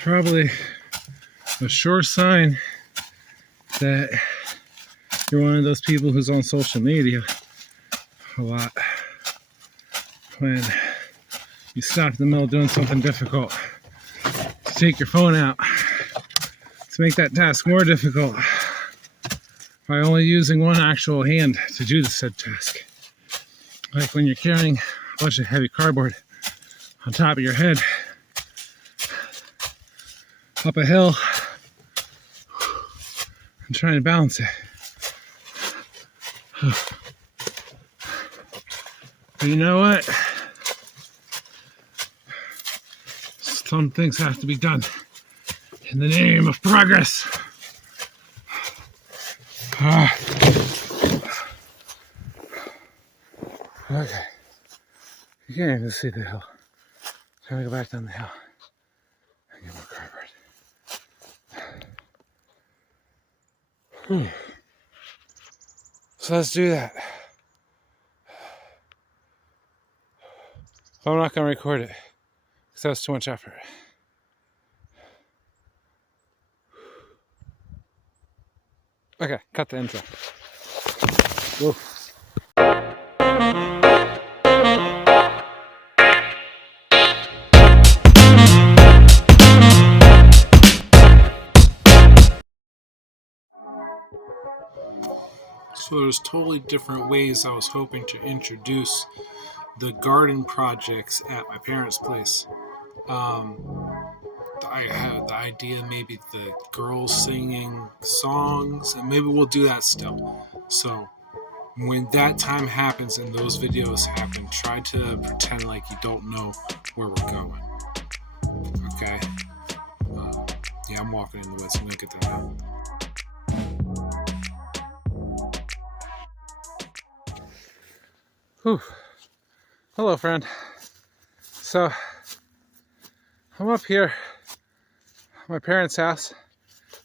probably a sure sign that you're one of those people who's on social media a lot. When you stop in the middle of doing something difficult to take your phone out to make that task more difficult by only using one actual hand to do the said task. Like when you're carrying a bunch of heavy cardboard on top of your head up a hill and trying to balance it. But you know what? Some things have to be done in the name of progress. Okay. You can't even see the hill. So I'm gonna go back down the hill and get more cardboard. So let's do that. I'm not gonna record it because that was too much effort. Okay, cut the intro. Whoa. So there's totally different ways I was hoping to introduce the garden projects at my parents' place. I had the idea, maybe the girls singing songs, and maybe we'll do that still. So when that time happens and those videos happen, try to pretend like you don't know where we're going. Okay? Yeah, I'm walking in the woods. I'm gonna get that out. Whew. Hello, friend. So, I'm up here at my parents' house,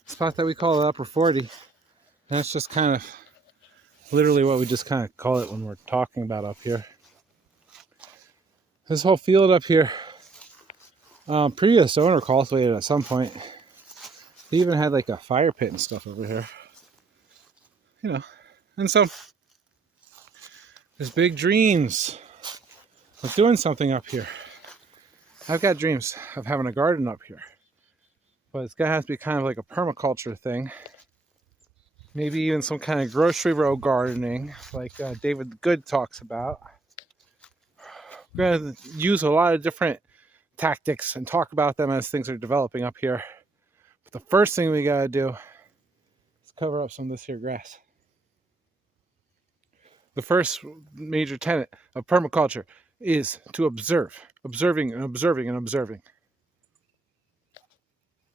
spot that we call the Upper 40. And that's just kind of literally what we just kind of call it when we're talking about up here. This whole field up here, previous owner cultivated at some point. He even had like a fire pit and stuff over here. You know, and so there's big dreams of doing something up here. I've got dreams of having a garden up here, but it's gonna have to be kind of like a permaculture thing. Maybe even some kind of grocery row gardening, like David Good talks about. We're gonna use a lot of different tactics and talk about them as things are developing up here. But the first thing we gotta do is cover up some of this here grass. The first major tenet of permaculture is to observe. Observing and observing and observing.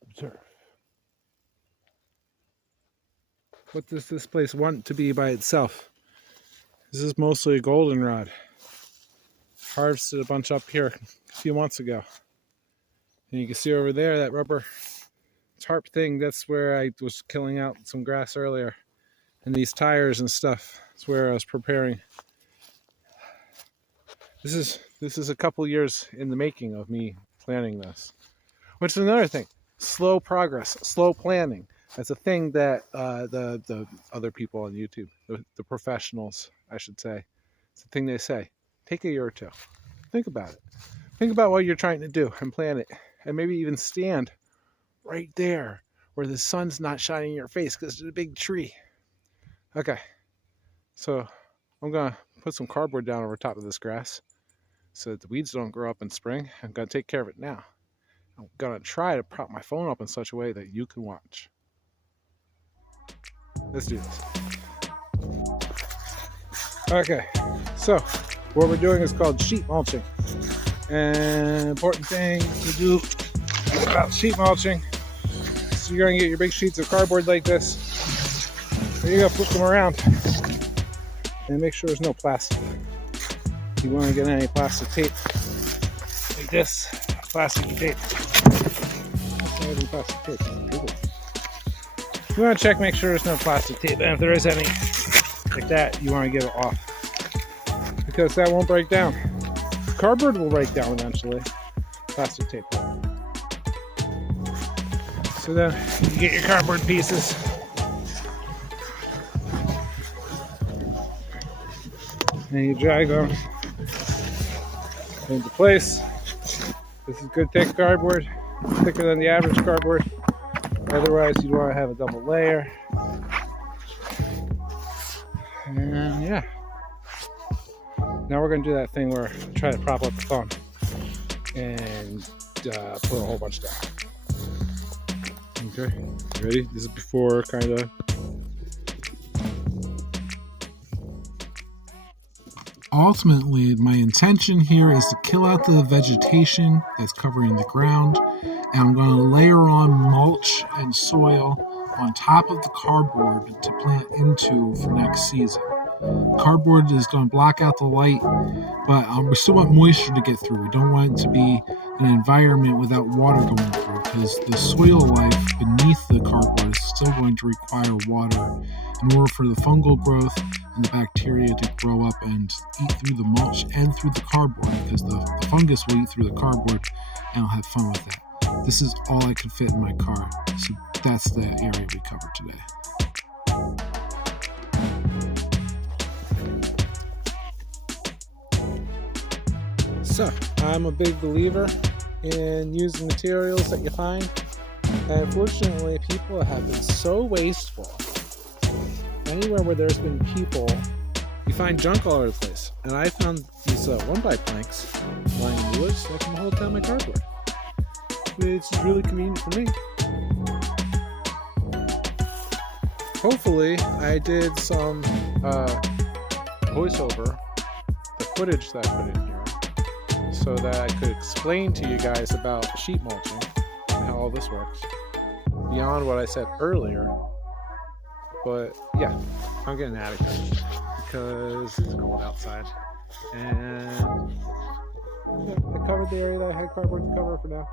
Observe. What does this place want to be by itself? This is mostly a goldenrod. Harvested a bunch up here a few months ago. And you can see over there that rubber tarp thing. That's where I was killing out some grass earlier. And these tires and stuff. That's where I was preparing. This is a couple years in the making of me planning this. Which is another thing. Slow progress, slow planning. That's a thing that the other people on YouTube, the professionals, I should say, it's a thing they say. Take a year or two. Think about it. Think about what you're trying to do and plan it. And maybe even stand right there where the sun's not shining in your face because there's a big tree. Okay, so I'm going to put some cardboard down over top of this grass so that the weeds don't grow up in spring. I'm going to take care of it now. I'm going to try to prop my phone up in such a way that you can watch. Let's do this. Okay, so what we're doing is called sheet mulching. And important thing to do about sheet mulching, so you're going to get your big sheets of cardboard like this. You're going to flip them around and make sure there's no plastic. You want to get any plastic tape like this, plastic tape. Plastic tape. You want to check, make sure there's no plastic tape, and if there is any like that, you want to get it off because that won't break down. Cardboard will break down eventually. Plastic tape. So then you get your cardboard pieces. And you drag them into place. This is good thick cardboard, thicker than the average cardboard. Otherwise, you'd want to have a double layer. And yeah. Now we're going to do that thing where I try to prop up the thumb and put a whole bunch down. Okay, ready? This is before kind of. Ultimately, my intention here is to kill out the vegetation that's covering the ground, and I'm going to layer on mulch and soil on top of the cardboard to plant into for next season. Cardboard is going to block out the light, but we still want moisture to get through. We don't want it to be an environment without water going through, because the soil life beneath the cardboard is still going to require water in order for the fungal growth and the bacteria to grow up and eat through the mulch and through the cardboard, because the fungus will eat through the cardboard and I'll have fun with that. This is all I can fit in my car, so that's the area we covered today. So, I'm a big believer in using materials that you find. And unfortunately, people have been so wasteful. Anywhere where there's been people, you find junk all over the place. And I found these 1x planks lying in the woods. I can hold down my cardboard. It's really convenient for me. Hopefully, I did some voiceover, the footage that I put in here, so that I could explain to you guys about sheet mulching and how all this works beyond what I said earlier. But yeah, I'm getting out of here because it's cold outside, and yeah, I covered the area that I had cardboard to cover for now.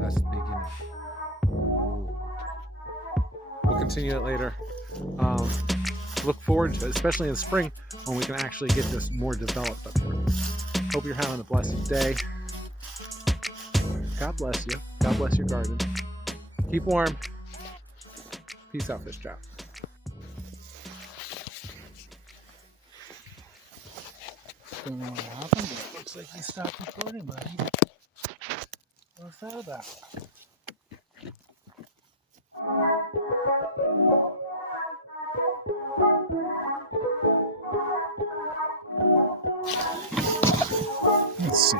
That's the beginning. Ooh. We'll continue it later. Look forward to it, especially in the spring when we can actually get this more developed up here. Hope you're having a blessed day. God bless you. God bless your garden. Keep warm. Peace out, Fish Chow. Don't know what happened, but it looks like he stopped recording, buddy. What's that about? Let's see.